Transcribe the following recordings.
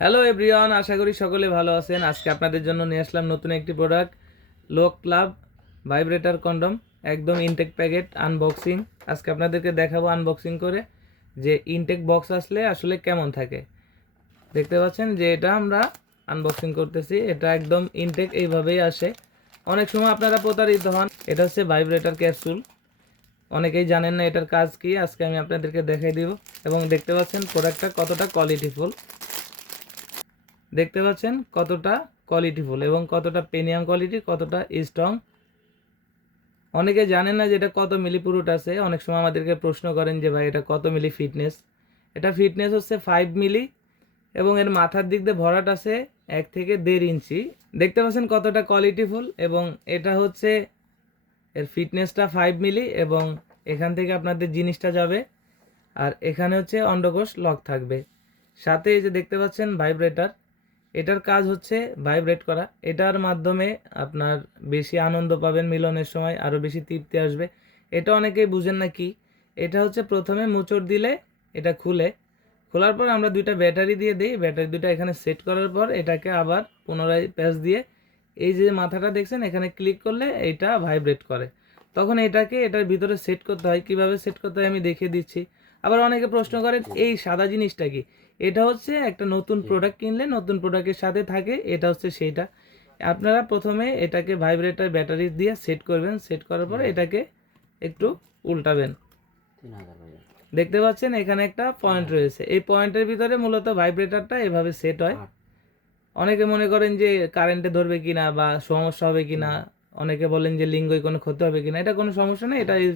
Hello everyone, আশা করি সকলে ভালো আছেন। আজকে আপনাদের জন্য নিয়ে আসলাম নতুন একটি প্রোডাক্ট, লোক ক্লাব ভাইব্রেটর কন্ডম, একদম ইনটেক প্যাকেট আনবক্সিং। আজকে আপনাদেরকে দেখাবো আনবক্সিং করে যে ইনটেক বক্স আসলে আসলে কেমন থাকে। দেখতে পাচ্ছেন যে এটা আমরা আনবক্সিং করতেছি, এটা একদম ইনটেক এইভাবেই আসে। অনেক সময় আপনারা প্রতারিত হন। এটা হচ্ছে ভাইব্রেটর ক্যাপসুল, অনেকেই জানেন না এটার কাজ কি, আজকে আমি আপনাদেরকে দেখাই দিব। এবং দেখতে পাচ্ছেন প্রোডাক্টটা কতটা কোয়ালিটিফুল, দেখতে পাচ্ছেন কতটা কোয়ালিটিফুল এবং কতটা প্রিমিয়াম কোয়ালিটি, কতটা স্ট্রং। অনেকে জানেন না যে এটা কত মিলি পুরুট আছে। অনেক সময় আমাদেরকে প্রশ্ন করেন যে ভাই এটা কত মিলি ফিটনেস। এটা ফিটনেস হচ্ছে 5 মিলি এবং এর মাথার দিক দিয়ে ভরাট আছে 1 থেকে 1.5 ইঞ্চি। দেখতে পাচ্ছেন কতটা কোয়ালিটিফুল এবং এটা হচ্ছে এর ফিটনেসটা 5 মিলি এবং এখান থেকে আপনাদের জিনিসটা যাবে। আর এখানে হচ্ছে অন্ডকোষ লক থাকবে। সাথে এই যে দেখতে পাচ্ছেন ভাইব্রেটর, এটার কাজ হচ্ছে ভাইব্রেট করা। এটার মাধ্যমে আপনার বেশি আনন্দ পাবেন, মিলনের সময় আরও বেশি তৃপ্তি আসবে। এটা অনেকেই বুঝেন না কি। এটা হচ্ছে প্রথমে মোচড় দিলে এটা খোলার পর আমরা দুইটা ব্যাটারি দিয়ে দিই। ব্যাটারি দুইটা এখানে সেট করার পর এটাকে আবার পুনরায় প্যাচ দিয়ে এই যে মাথাটা দেখছেন এখানে ক্লিক করলে এইটা ভাইব্রেট করে। তখন এটাকে এটার ভিতরে সেট করতে হয়। কিভাবে সেট করতে হয় আমি দেখিয়ে দিচ্ছি। আবার অনেকে প্রশ্ন করেন এই সাদা জিনিসটা কি। এটা হচ্ছে একটা নতুন প্রোডাক্ট কিনলে নতুন প্রোডাক্টের সাথে থাকে, এটা হচ্ছে সেইটা। আপনারা প্রথমে এটাকে ভাইব্রেটর ব্যাটারি দিয়ে সেট করবেন। সেট করার পরে এটাকে একটু উল্টাবেন। দেখতে পাচ্ছেন এখানে একটা পয়েন্ট রয়েছে, এই পয়েন্টের ভিতরে মূলত ভাইব্রেটরটা এভাবে সেট হয়। অনেকে মনে করেন যে কারেন্টে ধরবে কিনা বা সমস্যা হবে কিনা, অনেকে বলেন যে লিঙ্গই কোনো ক্ষতি হবে কিনা। এটা কোনো সমস্যা নেই, এটা এই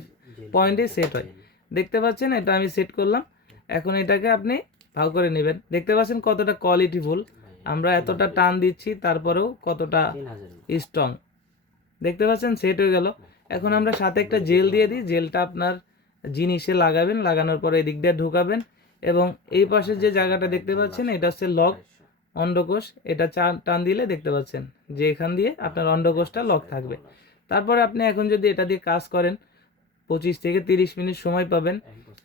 পয়েন্টে সেট হয়। দেখতে পাচ্ছেন এটা আমি সেট করলাম। এখন এটাকে আপনি ভাগ করে নেবেন। দেখতে পাচ্ছেন কতটা কোয়ালিটিফুল, আমরা এতটা টান দিচ্ছি তারপরেও কতটা স্ট্রং। দেখতে পাচ্ছেন সেট হয়ে গেল। এখন আমরা সাথে একটা জেল দিয়ে দিই। জেলটা আপনার জিনিসে লাগাবেন, লাগানোর পরে এদিক দিয়ে ঢুকাবেন এবং এই পাশে যে জায়গাটা দেখতে পাচ্ছেন এটা হচ্ছে লক অন্ডকোষ। এটা টান দিলে দেখতে পাচ্ছেন যে এখান দিয়ে আপনার অন্ডকোষটা লক থাকবে। তারপরে আপনি এখন যদি এটা দিয়ে কাজ করেন 25 থেকে 30 মিনিট সময় পাবেন।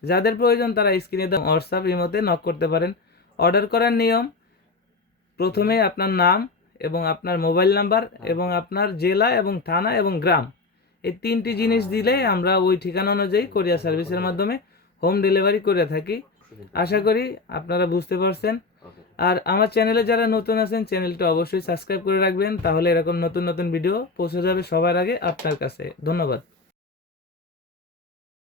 যাদের প্রয়োজন তারা স্ক্রিনে দেওয়া হোয়াটসঅ্যাপ ইমোতে নক করতে পারেন। অর্ডার করার নিয়ম, প্রথমে আপনার নাম এবং আপনার মোবাইল নাম্বার এবং আপনার জেলা এবং থানা এবং গ্রাম, এই 3টি জিনিস দিলে আমরা ওই ঠিকানা অনুযায়ী কোরিয়ার সার্ভিসের মাধ্যমে হোম ডেলিভারি করে থাকি। আশা করি আপনারা বুঝতে পারছেন। আর আমার চ্যানেলে যারা নতুন আছেন চ্যানেলটা অবশ্যই সাবস্ক্রাইব করে রাখবেন, তাহলে এরকম নতুন নতুন ভিডিও পৌঁছে যাবে সবার আগে আপনার কাছে। ধন্যবাদ।